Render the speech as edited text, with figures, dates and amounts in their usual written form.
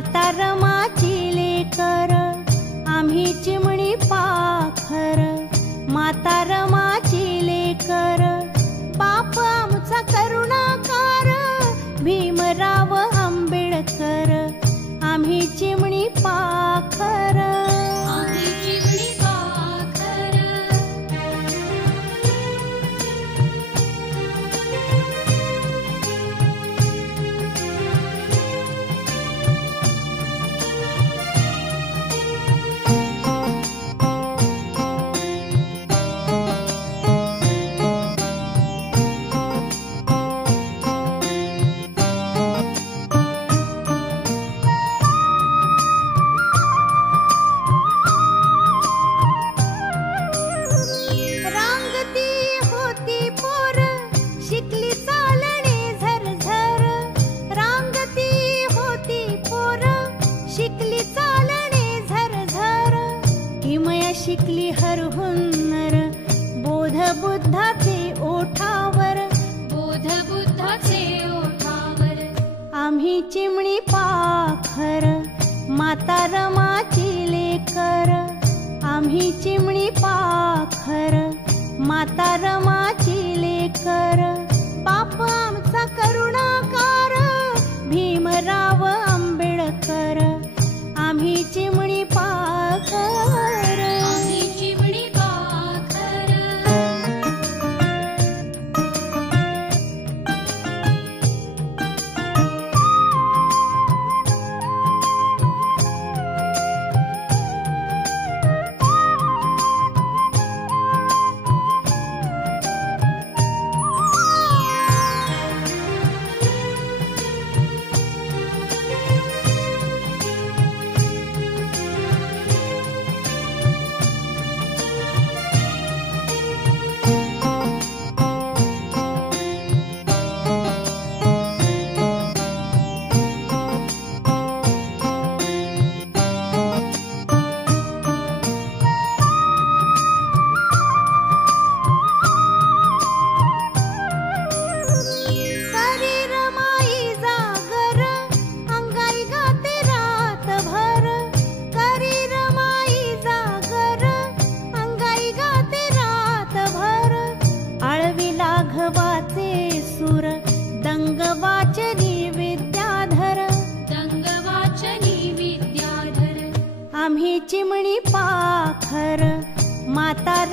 माता रमाची लेकर आम्ही चिमणी पाखर, माता रमाची लेकर बाप आमचा करुणाकार भीमराव आंबेडकर, आम्ही चिमणी पाखर, आम्ही चिमणी पाखर. शिकली हर हुन्नर बोध बुद्धाचे ओठावर, बोध बुद्धाचे ओठावर. आम्ही चिमणी पाखर माता रमाची लेकर, आम्ही चिमणी पाखर माता रमाची लेकर बाप आमचा करुणाकार भीमराव आंबेडकर, आम्ही चिमणी पाखर, आम्ही चिमणी पाखर. सुर दंगवाचनी विद्याधर, दंगवाचनी विद्याधर. आम्ही चिमणी पाखर माता